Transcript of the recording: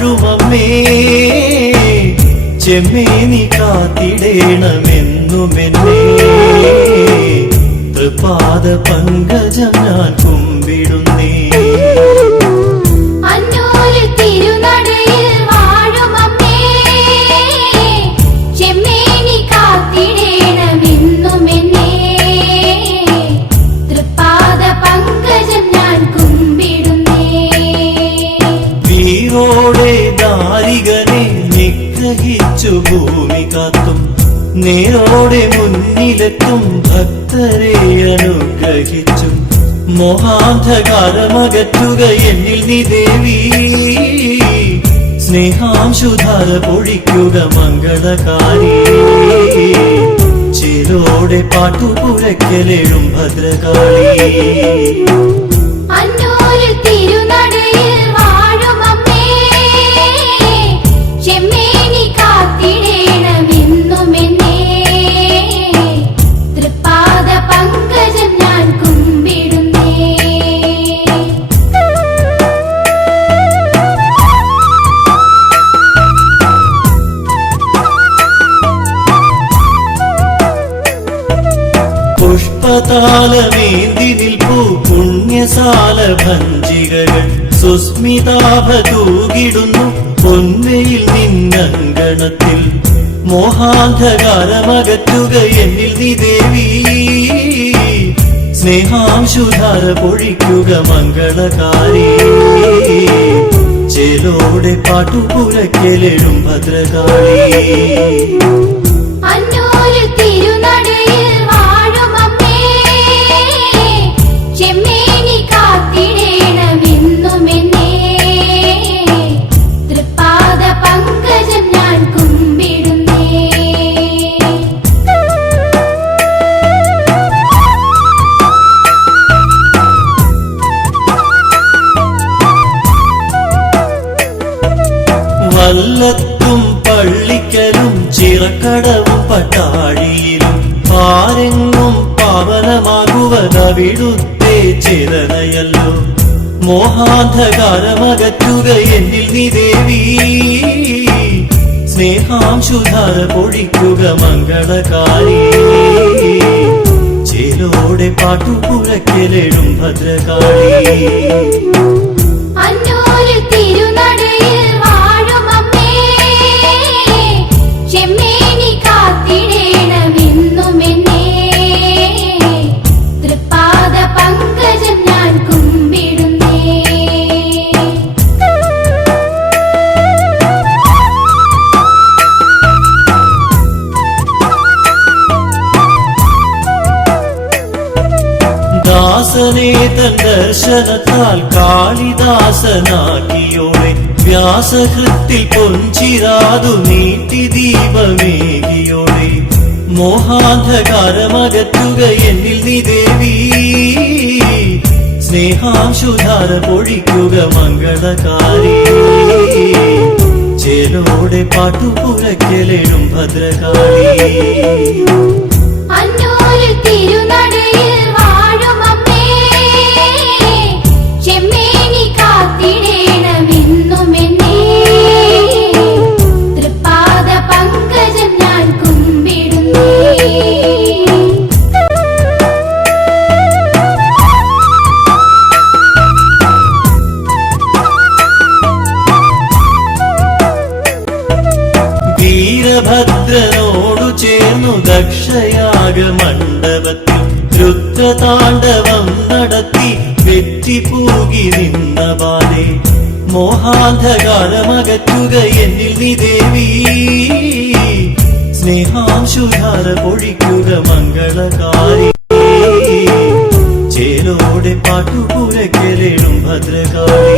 വാഴുമമ്മേ ചെമ്മേനി കാത്തിടേണമെന്നുമെന്നേ. തൃപാദ പങ്കജം കുമ്പിടുന്നേ വീറോടെ ദാരികനെ നിഗ്രഹിച്ചു ഭൂമി കാത്തും. നേരോടെ മുന്നിലെത്തും ഭക്തരെ അനുഗ്രഹിച്ചും. മോഹാന്ധകാരമകറ്റുക എന്നിൽ നീ ദേവി. സ്നേഹാംശുധാര പൊഴിക്കുക മംഗളകാരി. ചിലോടെ പാട്ടുപുരക്കലെഴും ഭദ്രകാളി. തിരുനടയിൽ പുഷ്പതാലമേന്തി നിൽപ്പൂ പുണ്യസാല ഭഞ്ജികകൾ സുസ്മിതാഭതൂകിടുന്നു പൊന്മയിൽ നിന്നങ്കണത്തിൽ. മോഹാന്ധകാരമകറ്റുക എന്നിൽ നീ ദേവി സ്നേഹാംശുധാര പൊഴിക്കുക മംഗളകാരി. ചേലോടെ പാട്ടുപുരക്കലെഴും ഭദ്രകാളി. ചിറക്കടവും പട്ടാഴിയിലും പാരെങ്ങും പാവനമാകുവതവിടുത്തെ ചേതനയല്ലോ. മോഹാന്ധകാരമകറ്റുക എന്നിൽ നീ ദേവി സ്നേഹാംശുധാര പൊഴിക്കുക മംഗളകാരി. ചേലോടെ പാട്ടുപുരക്കലെഴും ഭദ്രകാളി. ദാസനെ തൻ ദർശനത്താൽ കാളിദാസനാക്കിയോടെ വ്യാസഹൃത്തിൽ പൊഞ്ചിരാതു നീട്ടി ദീപമേകിയോടെ മോഹാന്ധകാരമകറ്റുക എന്നിൽ നീ ദേവി. സ്നേഹാംശുധാര പൊഴിക്കുക മംഗളകാരി. ചേലോടെ പാട്ടുപുരക്കലെഴും ഭദ്രകാളി. വീരഭദ്രനോടു ചേർന്നു ദക്ഷയാഗ മണ്ഡപത്തിൽ രുദ്രതാണ്ഡവം നടത്തി വെറ്റി പൂകി നിന്ന ബാലെ മോഹാന്ധകാരമകറ്റുക എന്നിൽ നീ ദേവി. സ്നേഹാംശുധാര പൊഴിക്കുക മംഗളകാരി. ചേരോടെ പാട്ടുപുരക്കലെഴും ഭദ്രകാളി.